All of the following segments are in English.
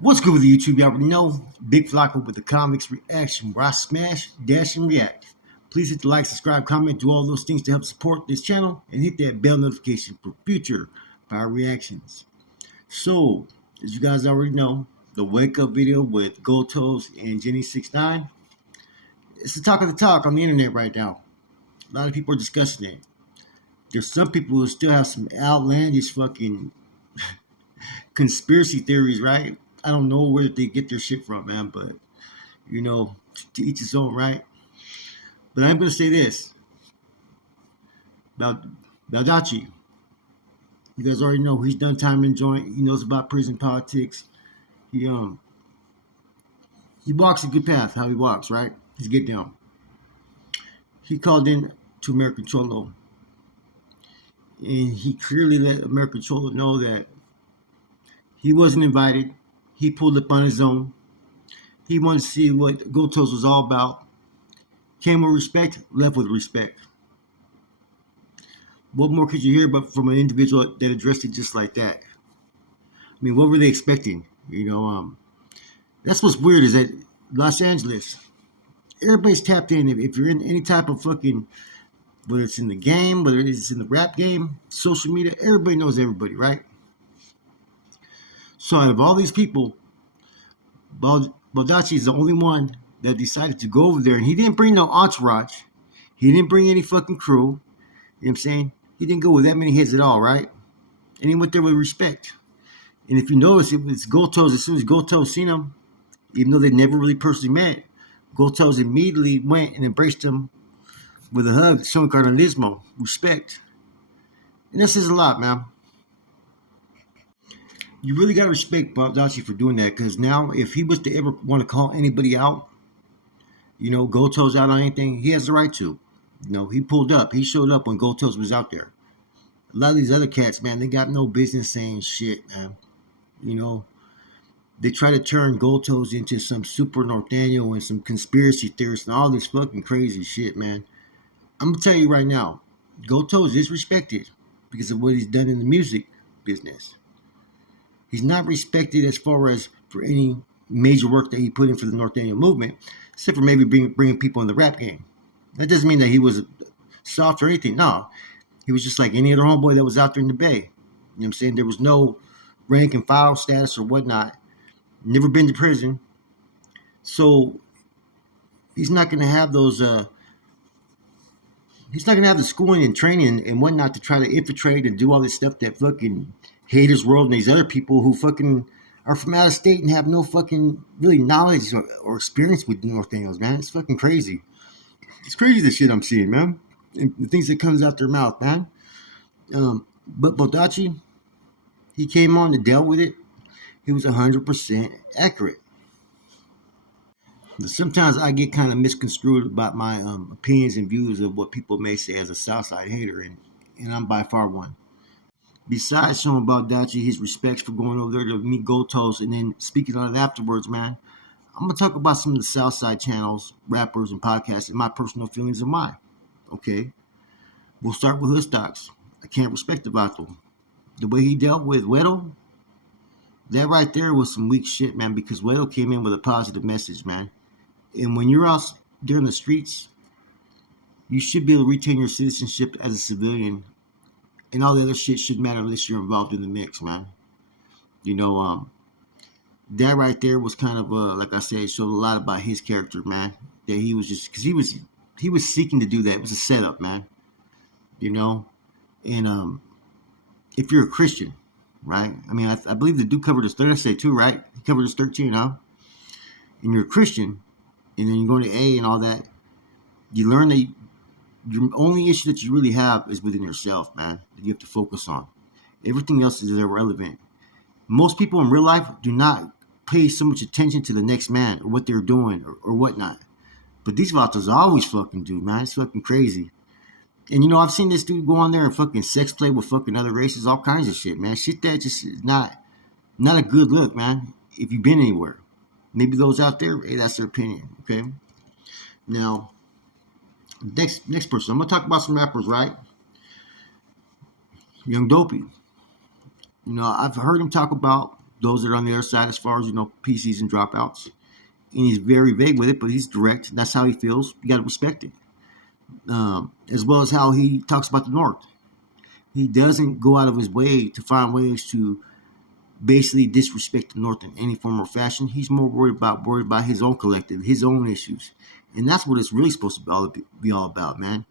What's good with the YouTube? You already know. Big Flocko with the Comics Reaction, where I smash, dash, and react. Please hit the like, subscribe, comment, do all those things to help support this channel, and hit that bell notification for future fire reactions. So, as you guys already know, the wake up video with Gold Toes and Jenny69, it's the talk of the talk on the internet right now. A lot of people are discussing it. There's some people who still have some outlandish fucking conspiracy theories, right? I don't know where they get their shit from, man, but to each his own, right? But I'm gonna say this about Baldacci. You guys already know he's done time in joint. He knows about prison politics. He he walks a good path. How he walks, right? He's get down. He called in to American Trollo, and he clearly let American Trollo know that he wasn't invited. He pulled up on his own. He wanted to see what Gold Toes was all about. Came with respect, left with respect. What more could you hear but from an individual that addressed it just like that? I mean, what were they expecting? That's what's weird is that Los Angeles, everybody's tapped in. If you're in any type of fucking, whether it's in the game, whether it's in the rap game, social media, everybody knows everybody, right? So out of all these people, Baldacci is the only one that decided to go over there, and he didn't bring no entourage. He didn't bring any fucking crew. You know what I'm saying? He didn't go with that many heads at all, right? And he went there with respect. And if you notice, it was Gold Toes. As soon as Gold Toes seen him, even though they never really personally met, Gold Toes immediately went and embraced him with a hug, showing carnalismo, respect. And that says a lot, man. You really got to respect Baldacci for doing that, because now if he was to ever want to call anybody out, Gold Toes out on anything, he has the right to. He pulled up. He showed up when Gold Toes was out there. A lot of these other cats, man, they got no business saying shit, man. They try to turn Gold Toes into some super Nathaniel and some conspiracy theorists and all this fucking crazy shit, man. I'm going to tell you right now, Gold Toes is respected because of what he's done in the music business. He's not respected as far as for any major work that he put in for the Nathaniel movement, except for maybe bringing people in the rap game. That doesn't mean that he was soft or anything. No, he was just like any other homeboy that was out there in the Bay. You know what I'm saying? There was no rank and file status or whatnot. Never been to prison. So he's not going to have those, he's not going to have the schooling and training and whatnot to try to infiltrate and do all this stuff that fucking Haters World and these other people who fucking are from out of state and have no fucking really knowledge or experience with North Daniels, man. It's fucking crazy. It's crazy the shit I'm seeing, man. And the things that comes out their mouth, man. But Baldacci, he came on and dealt with it. He was 100% accurate. Sometimes I get kind of misconstrued about my opinions and views of what people may say as a Southside hater, and I'm by far one. Besides showing Baldacci his respects for going over there to meet Gold Toes and then speaking on it afterwards, man, I'm going to talk about some of the Southside channels, rappers, and podcasts and my personal feelings of mine. Okay? We'll start with Hood Stocks. I can't respect the Vato. The way he dealt with Weddle, that right there was some weak shit, man, because Weddle came in with a positive message, man. And when you're out there in the streets, you should be able to retain your citizenship as a civilian, and all the other shit shouldn't matter unless you're involved in the mix, man. That right there was kind of like I said, showed a lot about his character, man. That he was just because he was seeking to do that. It was a setup, man. And if you're a Christian, right? I mean, I believe the dude covered his 30 too, right? He covered his 13, huh? And you're a Christian, and then you go to A and all that. You learn that your only issue that you really have is within yourself, man. That you have to focus on. Everything else is irrelevant. Most people in real life do not pay so much attention to the next man or what they're doing or whatnot. But these vatos always fucking do, man. It's fucking crazy. And I've seen this dude go on there and fucking sex play with fucking other races, all kinds of shit, man. Shit that just is not a good look, man. If you've been anywhere, maybe those out there, hey, that's their opinion, okay? Now, next person, I'm gonna talk about some rappers, right? Young Dopey. I've heard him talk about those that are on the other side as far as, PCs and dropouts. And he's very vague with it, but he's direct. That's how he feels. You got to respect it. As well as how he talks about the North. He doesn't go out of his way to find ways to basically disrespect the North in any form or fashion. He's more worried about his own collective, his own issues, and that's what it's really supposed to be all about, man.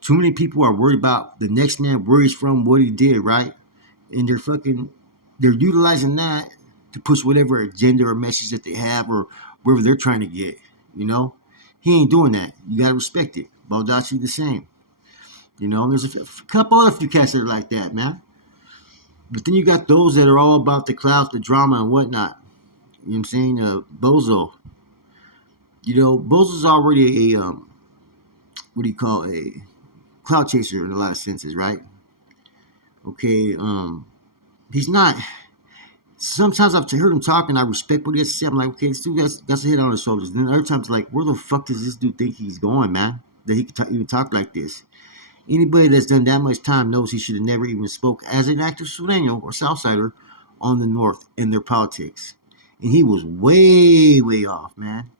Too many people are worried about the next man, where he's from, what he did, right? And they're utilizing that to push whatever agenda or message that they have or wherever they're trying to get. You know, he ain't doing that. You gotta respect it. Baldacci the same. There's a couple other few cats that are like that, man. But then you got those that are all about the clout, the drama, and whatnot. You know what I'm saying? Bozo. Bozo's already what do you call a clout chaser in a lot of senses, right? Okay, he's not. Sometimes I've heard him talk and I respect what he has to say. I'm like, okay, this dude got a head on his shoulders. And then other times, like, where the fuck does this dude think he's going, man? That he can even talk like this. Anybody that's done that much time knows he should have never even spoke as an active Sureño or Southsider on the North and their politics. And he was way, way off, man.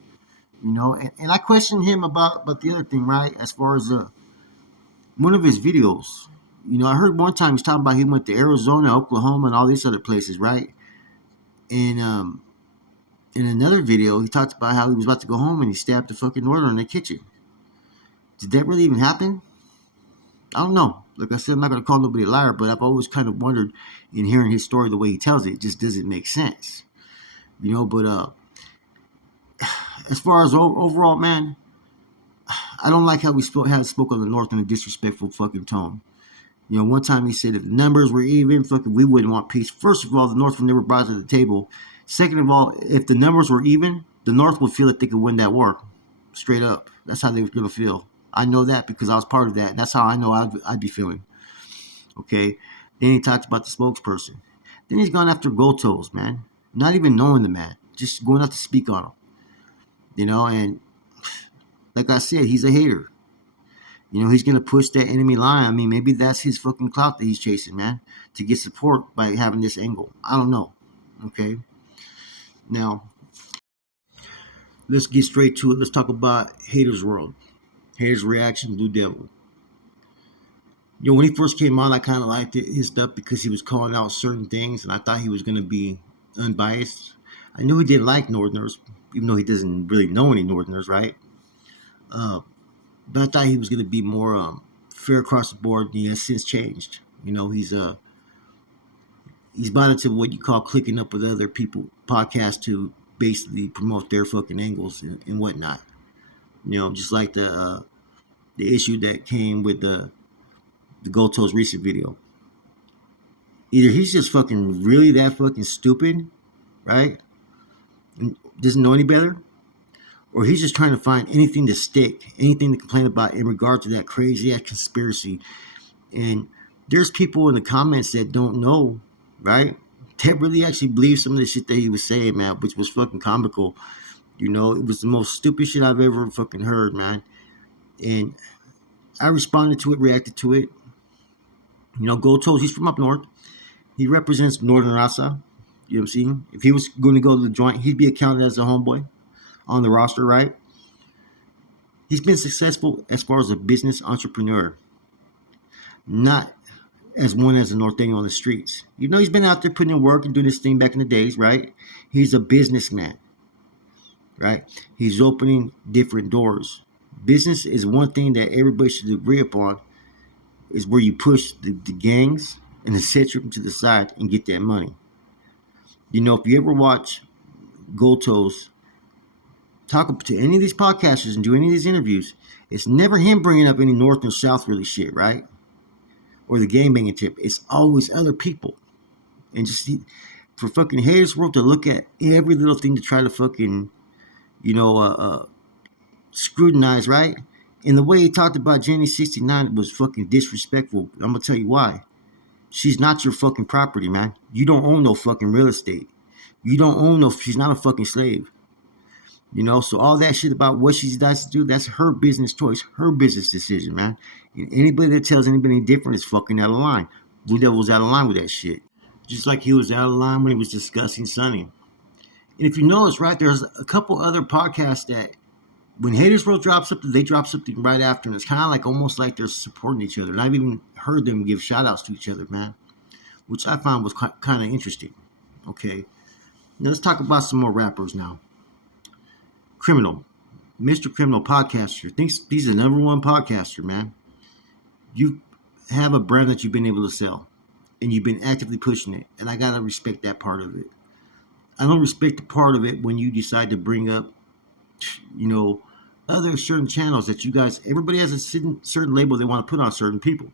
And I questioned him about the other thing, right? As far as one of his videos. I heard one time he's talking about he went to Arizona, Oklahoma, and all these other places, right? And in another video, he talked about how he was about to go home and he stabbed the fucking Northerner in the kitchen. Did that really even happen? I don't know. Like I said, I'm not going to call nobody a liar, but I've always kind of wondered in hearing his story the way he tells it. It just doesn't make sense. But as far as overall, man, I don't like how we spoke on the North in a disrespectful fucking tone. One time he said if the numbers were even, fucking, we wouldn't want peace. First of all, the North would never brought to the table. Second of all, if the numbers were even, the North would feel that they could win that war. Straight up. That's how they were going to feel. I know that because I was part of that. That's how I know I'd be feeling. Okay? Then he talked about the spokesperson. Then he's gone after Gotos, man. Not even knowing the man. Just going out to speak on him. And like I said, he's a hater. He's going to push that enemy line. I mean, maybe that's his fucking clout that he's chasing, man, to get support by having this angle. I don't know. Okay? Now, let's get straight to it. Let's talk about Hater's World. Hater's reaction, Blue Devil. When he first came on, I kind of liked his stuff because he was calling out certain things, and I thought he was going to be unbiased. I knew he didn't like Northerners, even though he doesn't really know any Northerners, right? But I thought he was going to be more fair across the board. He has since changed. He's bought into what you call clicking up with other people podcasts to basically promote their fucking angles and whatnot. Just like the issue that came with the Goto's recent video. Either he's just fucking really that fucking stupid, right? And doesn't know any better, or he's just trying to find anything to stick, anything to complain about in regard to that crazy ass conspiracy. And there's people in the comments that don't know, right? That really actually believe some of the shit that he was saying, man, which was fucking comical. It was the most stupid shit I've ever fucking heard, man. And I responded to it, reacted to it. Gotos, he's from up north. He represents Northern Raza. You know what I'm saying? If he was going to go to the joint, he'd be accounted as a homeboy on the roster, right? He's been successful as far as a business entrepreneur, not as a Norteño on the streets. He's been out there putting in work and doing this thing back in the days, right? He's a businessman, right? He's opening different doors. Business is one thing that everybody should agree upon, is where you push the gangs and the centrum to the side and get that money. If you ever watch Gotos talk to any of these podcasters and do any of these interviews, it's never him bringing up any North and South really shit, right? Or the gang banging tip. It's always other people. And just for fucking Haters World to look at every little thing to try to fucking, scrutinize, right? And the way he talked about Jenny 69 was fucking disrespectful. I'm gonna tell you why. She's not your fucking property, man. You don't own no fucking real estate. You don't own she's not a fucking slave. So all that shit about what she decides to do, that's her business choice, her business decision, man. And anybody that tells anybody different is fucking out of line. Blue Devil's out of line with that shit. just like he was out of line when he was discussing Sonny. And if you notice, right, there's a couple other podcasts that when Haters World drops something, they drop something right after, and it's kind of like almost like they're supporting each other. And I've even heard them give shout outs to each other, man, which I found was kind of interesting. Okay, now let's talk about some more rappers now. Criminal, Mr. Criminal podcaster, thinks he's the number one podcaster, man. You have a brand that you've been able to sell, and you've been actively pushing it, and I gotta respect that part of it. I don't respect the part of it when you decide to bring up, you know, other certain channels that you guys, everybody has a certain label they want to put on certain people,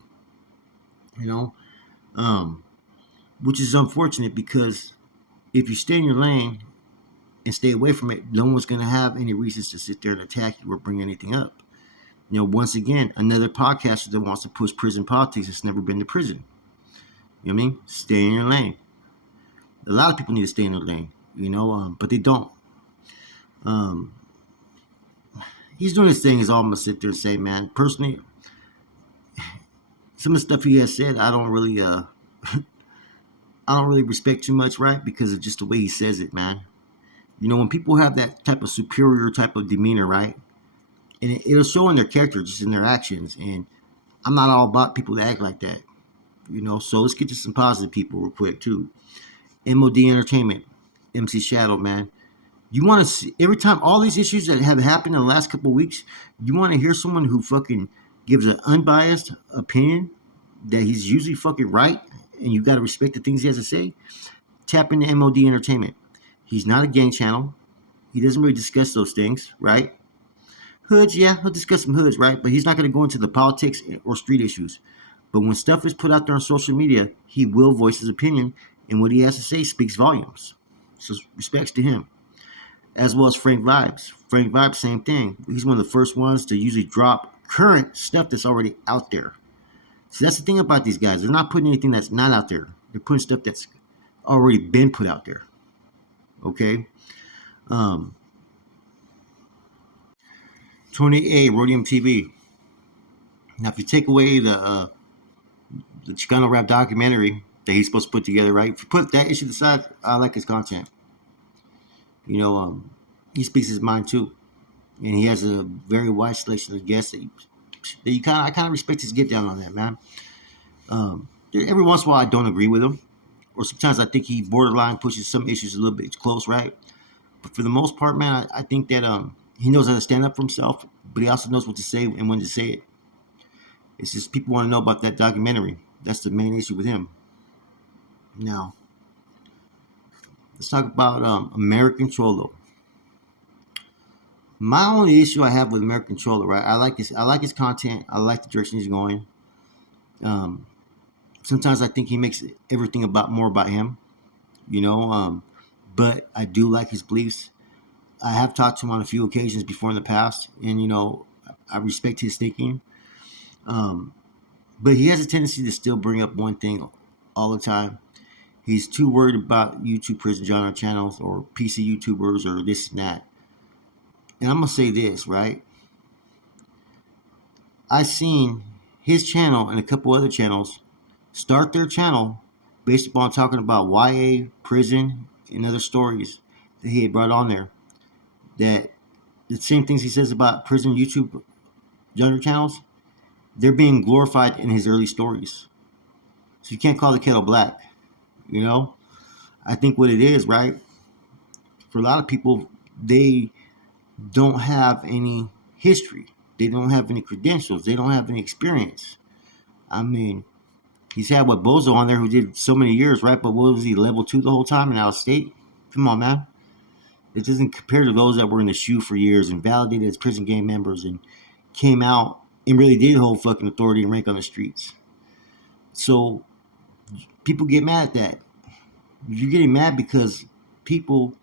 you know, um, which is unfortunate because if you stay in your lane and stay away from it, no one's going to have any reasons to sit there and attack you or bring anything up. Once again, another podcaster that wants to push prison politics has never been to prison. You know what I mean? Stay in your lane. A lot of people need to stay in their lane, but they don't. Um, he's doing his thing is all I'm going to sit there and say, man. Personally, some of the stuff he has said, I don't really I don't really respect too much, right? Because of just the way he says it, man. When people have that type of superior type of demeanor, right? And it'll show in their character, just in their actions. And I'm not all about people that act like that, So let's get to some positive people real quick, too. MOD Entertainment, MC Shadow, man. You want to see, every time all these issues that have happened in the last couple of weeks, you want to hear someone who fucking gives an unbiased opinion that he's usually fucking right, and you got to respect the things he has to say. Tap into MOD Entertainment. He's not a gang channel. He doesn't really discuss those things, right? Hoods, yeah, he'll discuss some hoods, right? But he's not going to go into the politics or street issues. But when stuff is put out there on social media, he will voice his opinion, and what he has to say speaks volumes. So respects to him. As well as Frank Vibes. Frank Vibes, same thing. He's one of the first ones to usually drop current stuff that's already out there. So that's the thing about these guys. They're not putting anything that's not out there. They're putting stuff that's already been put out there. Okay? 28 Rhodium TV. Now, if you take away the Chicano rap documentary that he's supposed to put together, right? If you put that issue aside, I like his content. He speaks his mind too, and he has a very wide selection of guests that I kind of respect his get down on that, man. Every once in a while, I don't agree with him, or sometimes I think he borderline pushes some issues a little bit close, right? But for the most part, man, I think that he knows how to stand up for himself, but he also knows what to say and when to say it. It's just people want to know about that documentary. That's the main issue with him. Now, let's talk about American Trollo. My only issue I have with American Trollo, right? I like his content. I like the direction he's going. Sometimes I think he makes everything more about him, but I do like his beliefs. I have talked to him on a few occasions before in the past, and I respect his thinking. But he has a tendency to still bring up one thing all the time. He's too worried about YouTube prison genre channels or PC YouTubers or this and that. And I'm gonna say this, right? I seen his channel and a couple other channels start their channel based upon talking about YA, prison, and other stories that he had brought on there. That the same things he says about prison YouTube genre channels, they're being glorified in his early stories. So you can't call the kettle black, I think what it is, right? For a lot of people, they don't have any history. They don't have any credentials. They don't have any experience. I mean, he's had Bozo on there who did so many years, right? But what was he, level 2 the whole time and out of state? Come on, man. It doesn't compare to those that were in the SHU for years and validated as prison gang members and came out and really did hold fucking authority and rank on the streets. So people get mad at that. You're getting mad because people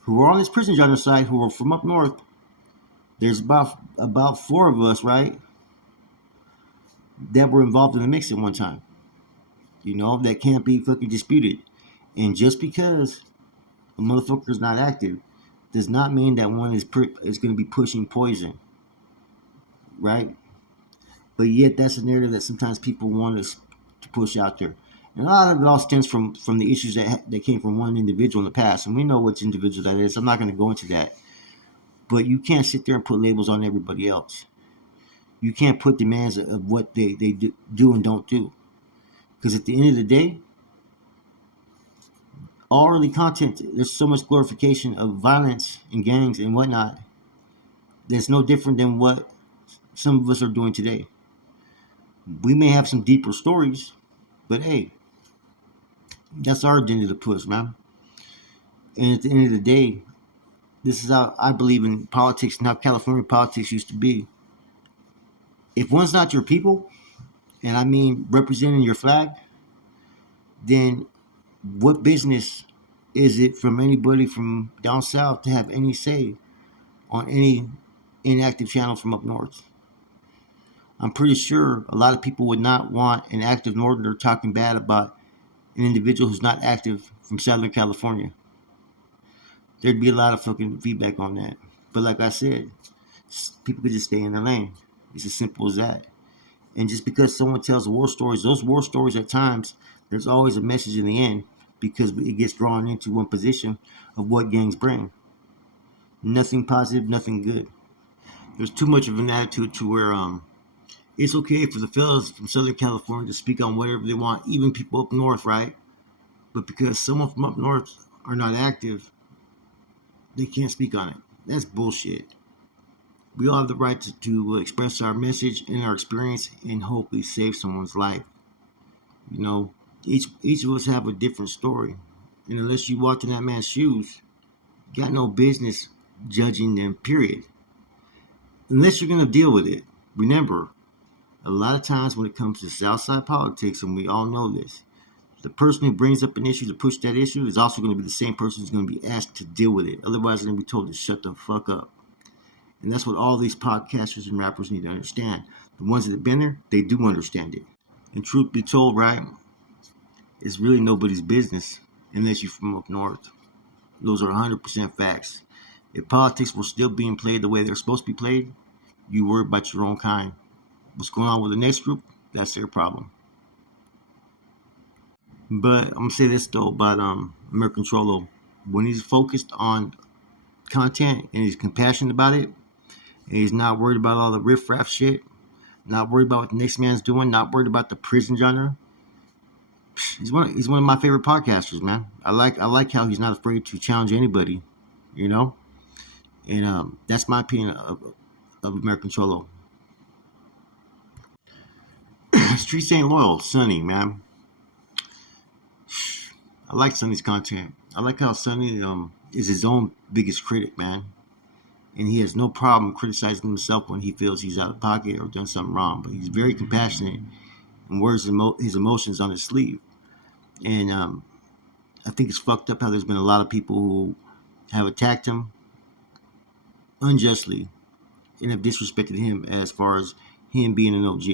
who are on this prison genre side who are from up north, there's about 4 of us, right, that were involved in the mix at one time. That can't be fucking disputed. And just because a motherfucker's not active does not mean that one is going to be pushing poison, right? But yet that's a narrative that sometimes people want us to push out there. And a lot of it all stems from the issues that came from one individual in the past, and we know which individual that is. I'm not going to go into that, but you can't sit there and put labels on everybody else. You can't put demands of what they do and don't do, because at the end of the day, all early content, there's so much glorification of violence and gangs and whatnot that's no different than what some of us are doing today. We may have some deeper stories, but hey, that's our agenda to push, man. And at the end of the day, this is how I believe in politics and how California politics used to be. If one's not your people, and I mean representing your flag, then what business is it from anybody from down south to have any say on any inactive channel from up north? I'm pretty sure a lot of people would not want an active northerner talking bad about an individual who's not active from Southern California. There'd be a lot of fucking feedback on that. But like I said, people could just stay in their lane. It's as simple as that. And just because someone tells war stories, those war stories at times, there's always a message in the end because it gets drawn into one position of what gangs bring. Nothing positive, nothing good. There's too much of an attitude to where it's okay for the fellas from Southern California to speak on whatever they want, even people up north, right? But because someone from up north are not active, they can't speak on it. That's bullshit. We all have the right to express our message and our experience and hopefully save someone's life. You know, each of us have a different story, and unless you walked in that man's shoes, you got no business judging them. Period. Unless you're gonna deal with it. Remember, a lot of times when it comes to Southside politics, and we all know this, the person who brings up an issue to push that issue is also going to be the same person who's going to be asked to deal with it. Otherwise, they're going to be told to shut the fuck up. And that's what all these podcasters and rappers need to understand. The ones that have been there, they do understand it. And truth be told, right, it's really nobody's business unless you're from up north. Those are 100% facts. If politics were still being played the way they're supposed to be played, you worry about your own kind. What's going on with the next group, that's their problem. But I'm gonna say this though about American Trollo. When he's focused on content and he's compassionate about it, and he's not worried about all the riffraff shit, not worried about what the next man's doing, not worried about the prison genre. He's one of my favorite podcasters, man. I like how he's not afraid to challenge anybody, you know. And that's my opinion of American Trollo. Streets ain't loyal, Sonny, man. I like Sonny's content. I like how Sonny is his own biggest critic, man. And he has no problem criticizing himself when he feels he's out of pocket or done something wrong. But he's very compassionate and wears his emotions on his sleeve. And I think it's fucked up how there's been a lot of people who have attacked him unjustly and have disrespected him as far as him being an OG.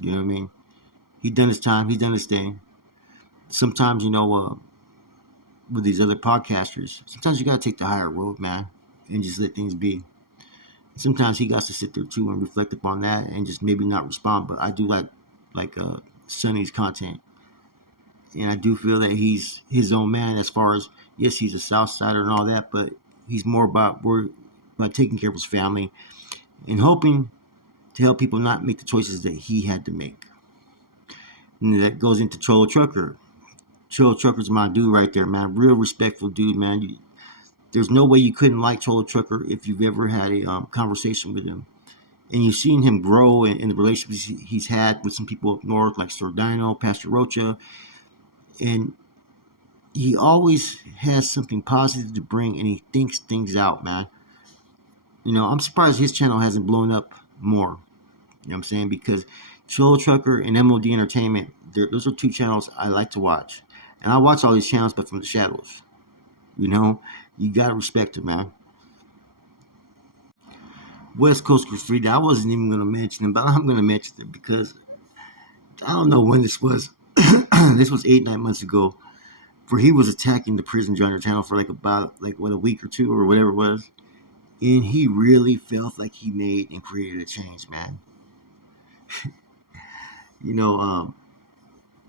You know what I mean? He done his time. He done his thing. Sometimes, with these other podcasters, sometimes you gotta take the higher road, man, and just let things be. Sometimes he got to sit there too and reflect upon that and just maybe not respond. But I do like Sonny's content, and I do feel that he's his own man as far as yes, he's a Southsider and all that, but he's more about taking care of his family and hoping to help people not make the choices that he had to make. And that goes into Trollo Trucker. Trollo Trucker's my dude right there, man. Real respectful dude, man. There's no way you couldn't like Trollo Trucker if you've ever had a conversation with him. And you've seen him grow in the relationships he's had with some people up north, like Sir Dino, Pastor Rocha. And he always has something positive to bring, and he thinks things out, man. I'm surprised his channel hasn't blown up more. You know what I'm saying? Because Trollo Trucker and MOD Entertainment, those are two channels I like to watch. And I watch all these channels, but from the shadows. You gotta respect it, man. West Coast Graffiti, I wasn't even gonna mention him, but I'm gonna mention it because I don't know when this was. This was 8, 9 months ago, where he was attacking the Prison Genre channel for about a week or two or whatever it was, and he really felt like he made and created a change, man. You know,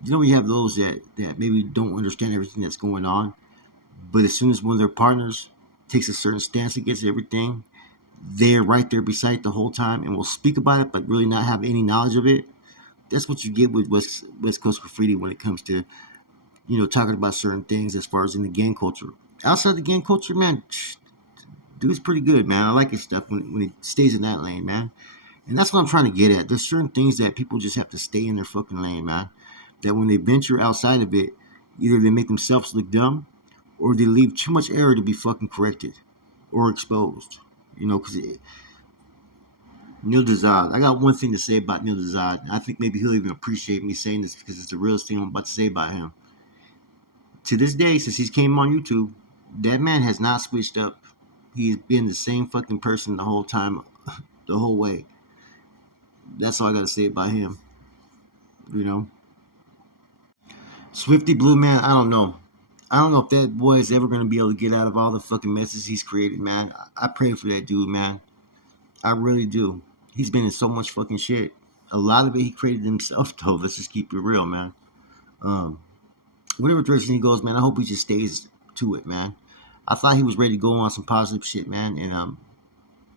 You know, we have those that maybe don't understand everything that's going on, but as soon as one of their partners takes a certain stance against everything, they're right there beside the whole time and will speak about it, but really not have any knowledge of it. That's what you get with West Coast graffiti when it comes to, talking about certain things as far as in the gang culture. Outside the gang culture, man, dude's pretty good, man. I like his stuff when he stays in that lane, man. And that's what I'm trying to get at. There's certain things that people just have to stay in their fucking lane, man. That when they venture outside of it, either they make themselves look dumb or they leave too much error to be fucking corrected or exposed. Because Neil Dezad, I got one thing to say about Neil Dezad. I think maybe he'll even appreciate me saying this because it's the realest thing I'm about to say about him. To this day, since he's came on YouTube, that man has not switched up. He's been the same fucking person the whole time, the whole way. That's all I gotta say about him. You know, Swifty Blue, man. I don't know. I don't know if that boy is ever gonna be able to get out of all the fucking messes he's created, man. I pray for that dude, man. I really do. He's been in so much fucking shit. A lot of it he created himself, though. Let's just keep it real, man. Um, Whatever direction he goes, man, I hope he just stays to it, man. I thought he was ready to go on some positive shit, man, and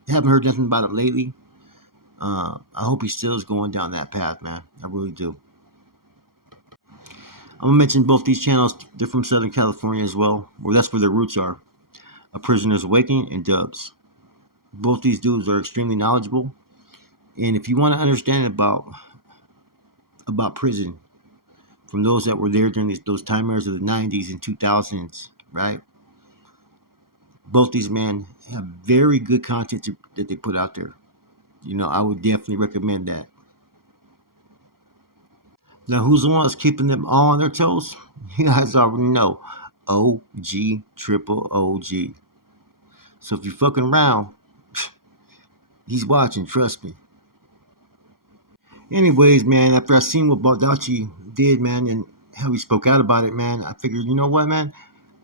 haven't heard nothing about him lately. I hope he still is going down that path, man. I really do. I'm gonna mention both these channels. They're from Southern California as well, or that's where their roots are. A Prisoner's Awakening and Dubs. Both these dudes are extremely knowledgeable, and if you want to understand about prison from those that were there during those time years of the '90s and 2000s, right? Both these men have very good content that they put out there. I would definitely recommend that. Now, who's the one that's keeping them all on their toes? You guys already know. OG, triple OG. So if you're fucking around, he's watching, trust me. Anyways, man, after I seen what Baldacci did, man, and how he spoke out about it, man, I figured, you know what, man?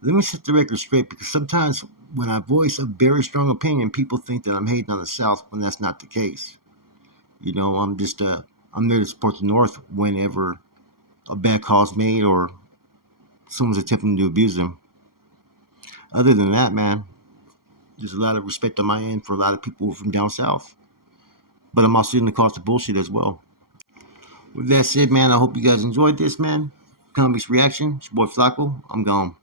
Let me set the record straight because sometimes when I voice a very strong opinion, people think that I'm hating on the South when that's not the case. I'm just I'm there to support the North whenever a bad call is made or someone's attempting to abuse them. Other than that, man, there's a lot of respect on my end for a lot of people from down south. But I'm also in the cost of bullshit as well. With that said, man, I hope you guys enjoyed this, man. Comics reaction. It's your boy Flacco. I'm gone.